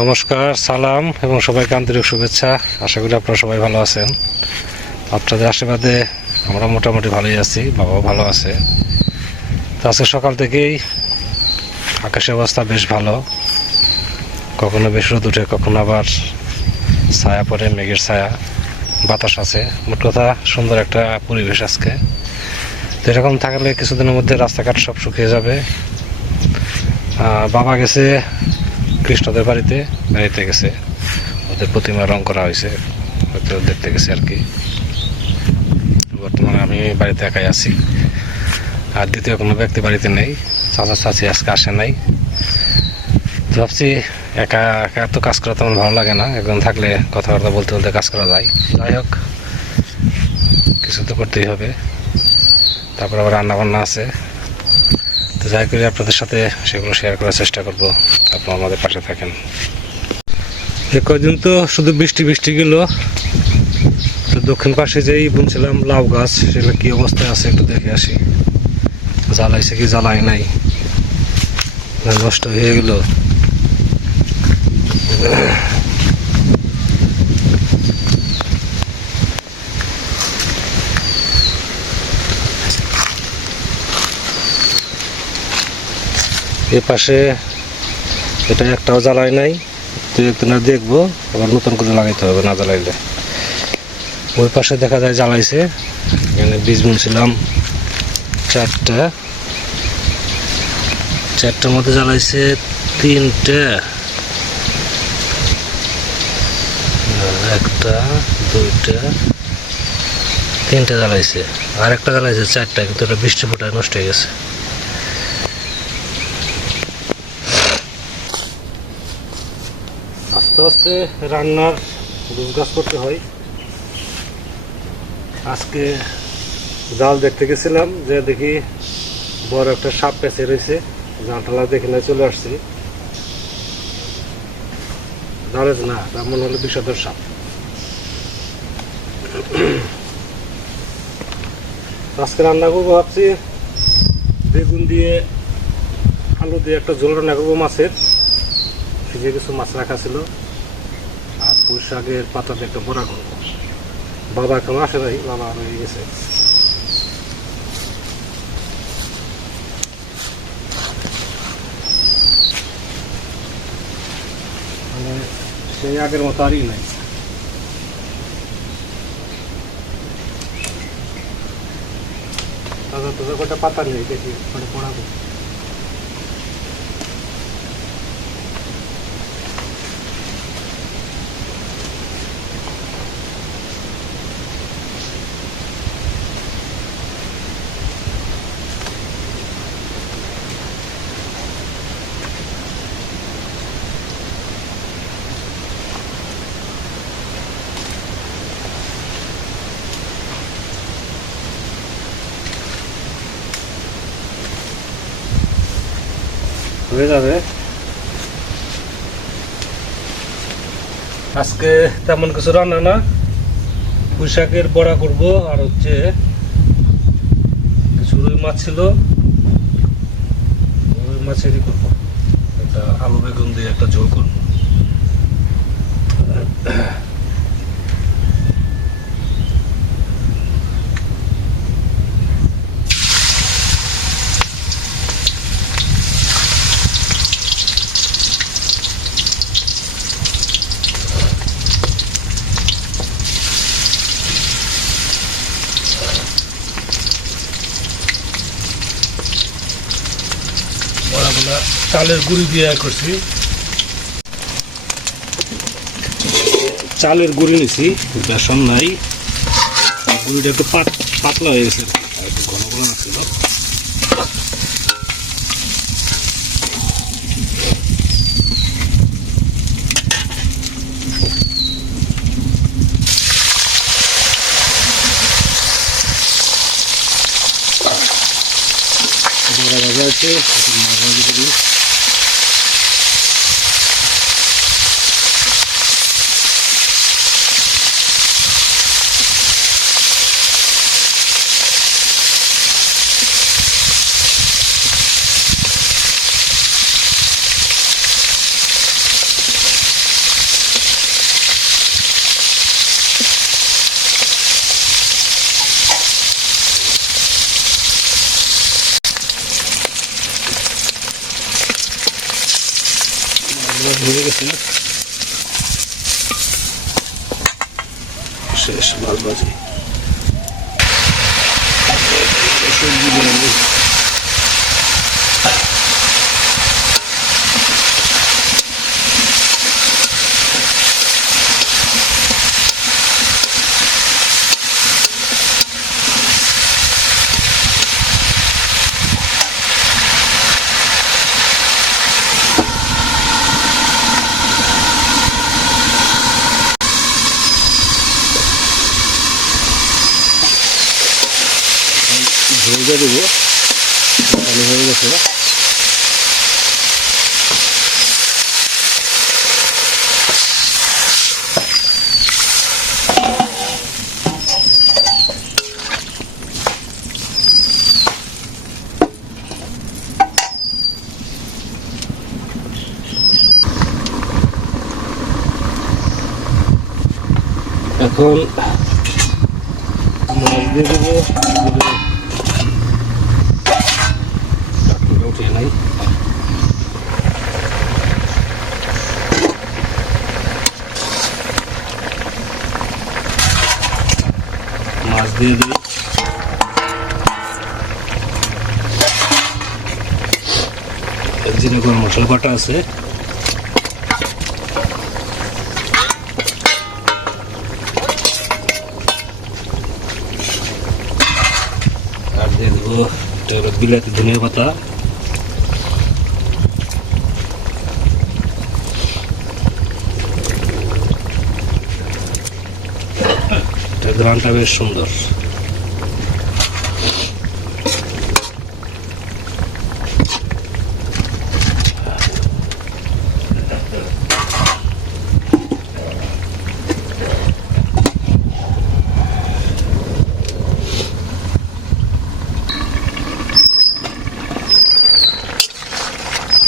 নমস্কার, সালাম এবং সবাইকে আন্তরিক শুভেচ্ছা। আশা করি আপনারা সবাই ভালো আছেন। আপনাদের আশীর্বাদে আমরা মোটামুটি ভালোই আছি, বাবাও ভালো আছে। তো আজকে সকাল থেকেই আকাশের অবস্থা বেশ ভালো। কখনো বেশ রোদ উঠে কখনো আবার ছায়া পড়ে, মেঘের ছায়া, বাতাস আছে। মোট কথা সুন্দর একটা পরিবেশ আজকে। তো এরকম থাকলে কিছুদিনের মধ্যে রাস্তাঘাট সব শুকিয়ে যাবে। বাবা গেছে কৃষ্ণদের বাড়িতে বাড়িতে গেছে। ওদের প্রতিমা রং করা হয়েছে। হয়তো দেখতে গেছে আর কি। বর্তমানে আমি বাড়িতে একাই আছি। আর দ্বিতীয় কোনো ব্যক্তি বাড়িতে নেই। চাচা, চাচি আজকে আসে নাই। ভাবছি, একা একা তো কাজ করা তেমন ভালো লাগে না। একজন থাকলে কথাবার্তা বলতে বলতে কাজ করা যায়। যাই হোক, কিছু তো করতেই হবে। তারপর আবার রান্না বান্না আছে। তো যাই করি, আপনাদের সাথে সেগুলো শেয়ার করার চেষ্টা করব। আপনারা আমাদের পাশে থাকেন। এ কয়দিন তো শুধু বৃষ্টি বৃষ্টি গেল। তো দক্ষিণ পাশে যেই বুনছিলাম লাউ গাছ, সেগুলো কি অবস্থায় আছে একটু দেখে আসি। জ্বালাইছে কি জ্বালাই নাই? নষ্ট হয়ে গেল। এ পাশে এটা একটাও জ্বালাই নাই। তুই একদিন আর দেখব, আবার নতুন করে লাগাইতে হবে, না জ্বালাইলে। ওই পাশে দেখা যায় জ্বালাইছে। এখানে বীজ বুনছিলাম, চারটা। চারটার মধ্যে জ্বালাইছে তিনটে। একটা, দুইটা, তিনটে জ্বালাইছে। আর একটা জ্বালাইছে চারটা, কিন্তু এটা বৃষ্টি ফোটায় নষ্ট হয়ে গেছে। আস্তে আস্তে রান্নার গুজগাছ করতে হয়। আজকে জাল দেখতে গেছিলাম, যে দেখি বড় একটা সাপ পেঁচে রয়েছে। জালটালা দেখে নিয়ে চলে আসছি। জালেজ না? তার মনে হলো বিষধর সাপ। আজকে রান্না করব ভাবছি বেগুন দিয়ে, আলু দিয়ে একটা ঝোল রান্না করব মাছের। ফ্রিজে কিছু মাছ রাখা ছিল। শাকের পাতা দিয়ে একটা বড়া করব বাবা এখন আসে নাই? বাবা রয়ে গেছে। মানে সেই আগের মতো আরই নাই। তাজা তাজা কটা পাতা নেই দেখি মানে পড়াবো যাবে। আজকে তেমন কিছু রান্না না। পুঁইশাকের বড়া করব আর হচ্ছে কিছু রুই মাছ ছিল। রুই মাছেরই করব। একটা আলু বেগুন দিয়ে একটা ঝোল করব। বড়াগুলা চালের গুঁড়ি দিয়ে করছি। চালের গুঁড়ি নিছি, বেসন নাই। গুঁড়িটা একটু পাত পাতলা হয়ে গেছে। ঘন ঘন ছিল বড়া ভাজা আছে হয়ে গেছে না? শেষ মাছ বাজে সবজি ভেজে দেবো চালু হয়ে গেছে এখন মাছ দিয়ে দেবো নাই মাছ দিয়ে দিই। জিরে গরম মশলা বাটা আছে। আর দিয়ে দেবো বিলাতি ধনিয়া পাতা। গ্রানটা বেশ সুন্দর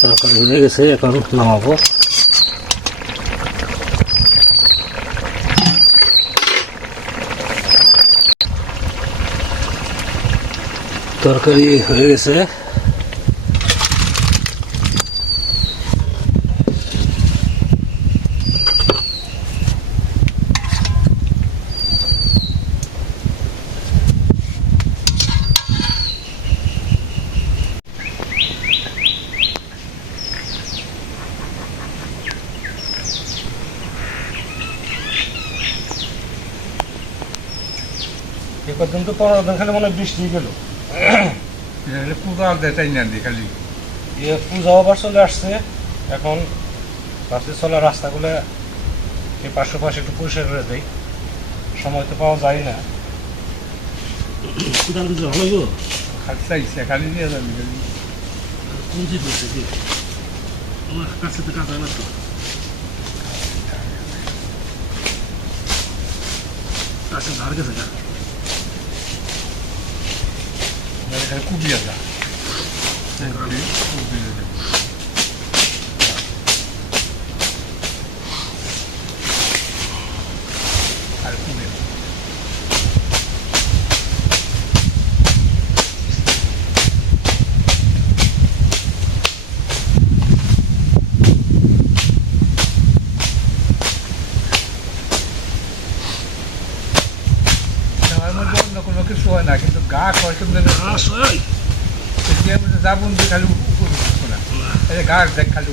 তরকারি হয়ে গেছে এখন নামাবো তরকারি হয়ে গেছে। এ পর্যন্ত পনেরো দিন খালি মনে হয় বৃষ্টি গেল। পূজা না খালি। পূজা আবার চলে আসছে। এখন বাসে চলা রাস্তাগুলো এই পাশে পাশে একটু পরিষ্কার করে দেয় সময় তো পাওয়া যায় না। গো খালি চাইছে খালি নিয়ে যাবি খালি। পুঁজি করছে আমার কাছে তো কাজ হয় না তো কাছে ধার গেছে না খালি কুবি আসা আর কুবি আমার মধ্যে অন্য কোনো কিছু হয় না কিন্তু গা কয় কেমন আসলে তেতিয়া মানে যাবন দিয়ে খালি না? দেখ খালি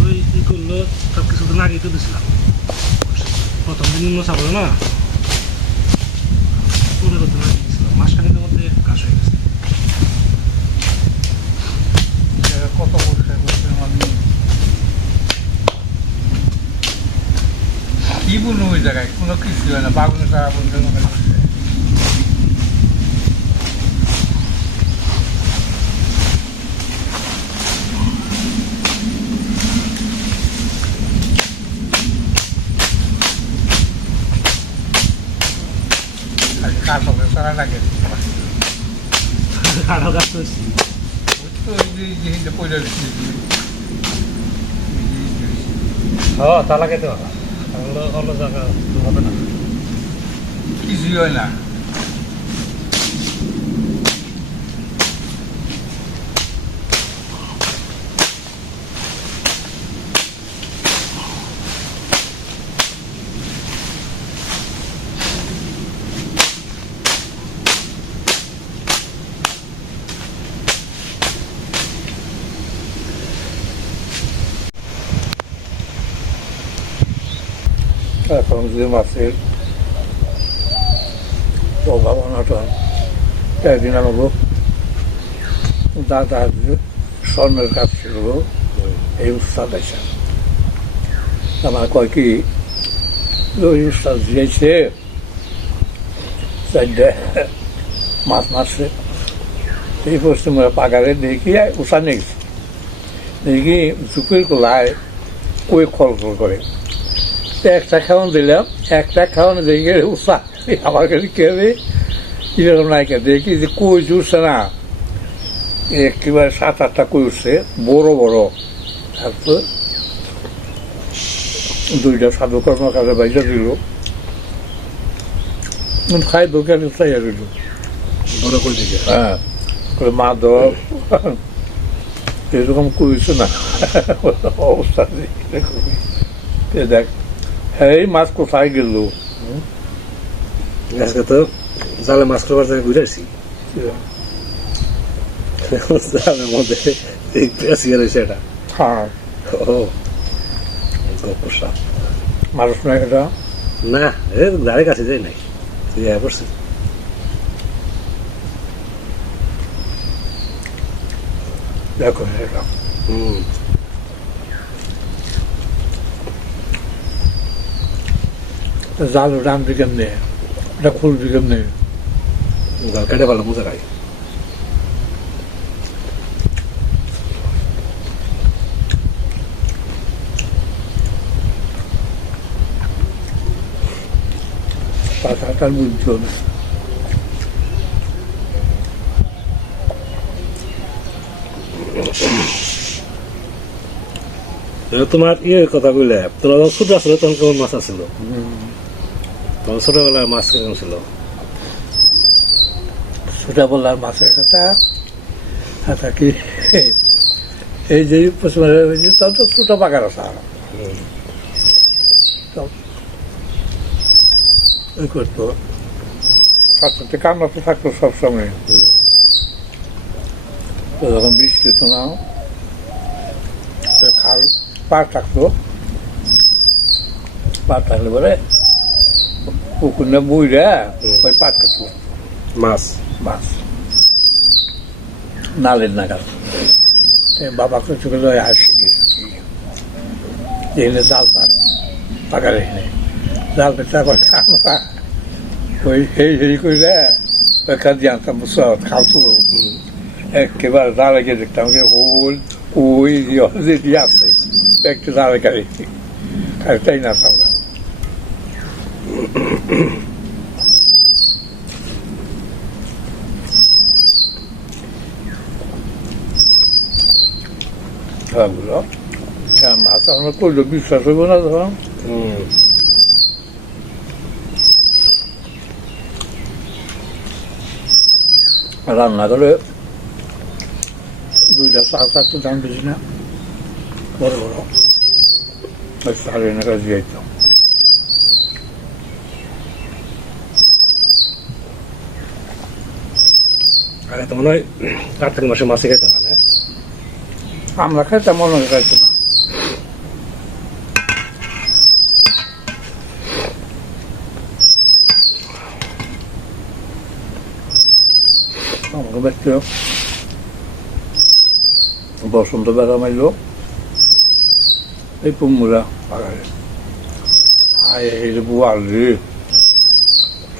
ওই কি করল? সব আগেই তো দিছিলাম। প্রথম দিন নিম্ন চাপলো না? পনেরো দিন আগে দিছিলাম। মাসখানেকের মধ্যে কাজ হয়ে গেছে। কত পরিষ্কার করছে কি বলব ওই জায়গায়? কোনো কিছু হয় না। বাগুনে সারা বলতে কাজ হবে সারা লাগে। কাঠও গাছ হয়েছি। তো লাগাইতে হবে। অন্য জায়গা হবে না। কিছুই হয় না এখন যে মাছের অনটন একদিন আমাকে দাদা স্বর্ণের কাজ ছিল, এই উস্তাদ আছে আমার কয় কি, ওই উস্তাদ দিয়েছে চারটে মাছ মারছে। এই পশ্চিমে পাগারে দেখি উষা নেই দেখি ঝুঁকির কোলায় ওই খল খল করে। তো একটা খাওয়ান দিলাম একটা খাওয়ানো দেখি উষা আমার কাছে কেবে এরকম নায়িকা দেখি যে কই উঠছে না। একেবারে সাত আটটা কই উঠছে বড় বড়। তারপর দুইটা সাধু কর্মকারে বাইরে দিল। খাই দোকানে চাইয়া দিল বড় করে দিকে হ্যাঁ করে মাধব। এরকম করেছে না। অবস্থা দেখে এই মাছ কোথায় গেল। আজকে তো জালে মাছ করবার জায়গায় ঘুরে আসি। জালের মধ্যে আসি আর সেটা হ্যাঁ। ও গপুসা মানুষ না এটা? না এ দাঁড়িয়ে কাছে যাই নাই। তুই আয় পড়ছি দেখো এটা হুম। জাল টানবি কেমনে? এটা খুলবি কেমনে? গাল কেটে ভালো মজা খাই বুঝছ না এ তোমার ইয়ে কথা বললে তোমরা ছোট আসলে তখন কেমন মাছ আসছিল তখন ছোটবেলায় মাছ কেমন ছিল? সেটা বললাম মাছের কথা। আচ্ছা কি? এই যে পশ্চিমে তখন তো ছোট পাকার আছে ওই করতো। সাথে কান্না তো থাকতো সবসময়। তো যখন বৃষ্টি হতো না খাল পার থাকতো। পার থাকলে পরে পুকুর না বইরা। ওই পাট কাটতো মাছ। মাছ। নালের নাগাল। বাবা কিছু গেল আসি এখানে জাল পাট পাকার এখানে জাল পেতে আবার আমরা ওই এই এই করে ওই কাজে আনতাম সব খালতো একেবারে জালে গিয়ে দেখতাম হোল ওই যেটি আছে একটু জালে গাড়ি খালি তাই না আমরা খেলাগুলো হ্যাঁ মাছ আমরা করলে বিশ্বাস হইব না তখন হুম রান্না করে দুইটা চার চারটে দাম বেশি না বড় বড় ওই সাড়ে নাকা দিয়ে আরে তো মনে হয় কার্তিক মাসে মাছে খাইতো না না? আমরা খাইতাম মনে হয় খাইতো না। ব্যক্তি বসন্ত বেড়া মাইল। এই পুমুরা পাগারে হায় যে রে।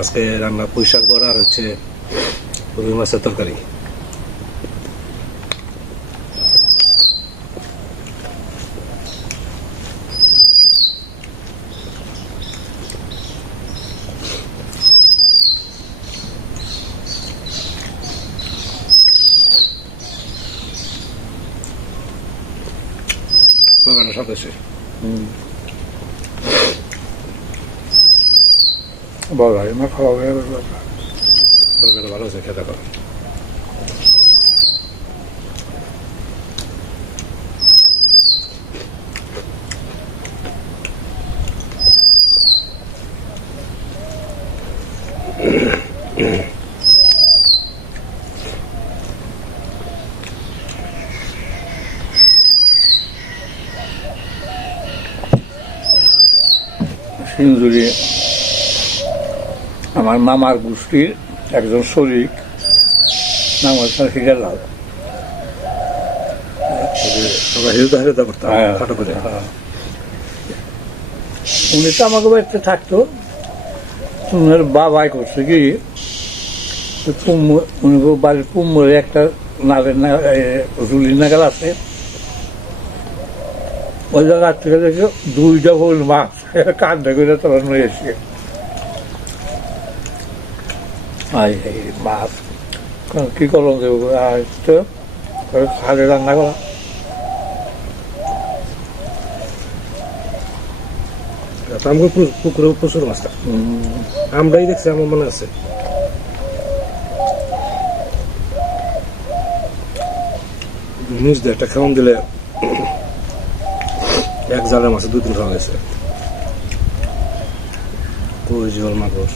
আজকে রান্না পুঁই বড়া আর হচ্ছে রুই মাছের তরকারি। বাগানের হুম। বড় হয় আমার খাওয়া হয়ে গেল তরকারিটা ভালো হয়েছে খেতে পারো সিন্দুরি আমার মামার গোষ্ঠীর একজন শরিক নাম হচ্ছে হিরালাল। হ্যাঁ, করে। হ্যাঁ। উনি তো আমাকে বাড়িতে থাকতো। উনার বাবাই করছে কি উনি বাড়ির কুম্ভরে একটা নালের রুলি নাগাল আছে। ওই জায়গা থেকে দুইটা হল মাছ কান্দা করে তোলা নিয়ে এসে। আই এই মাছ কি করলাম দেবো আর তো খালে রান্না করা পুকুরে প্রচুর মাছটা আমরাই দেখছি আমার মনে আছে নিউজ দিয়ে একটা খাওয়ান দিলে এক জালের মাছে দুই দিন খাওয়া গেছে কই জল মাগুর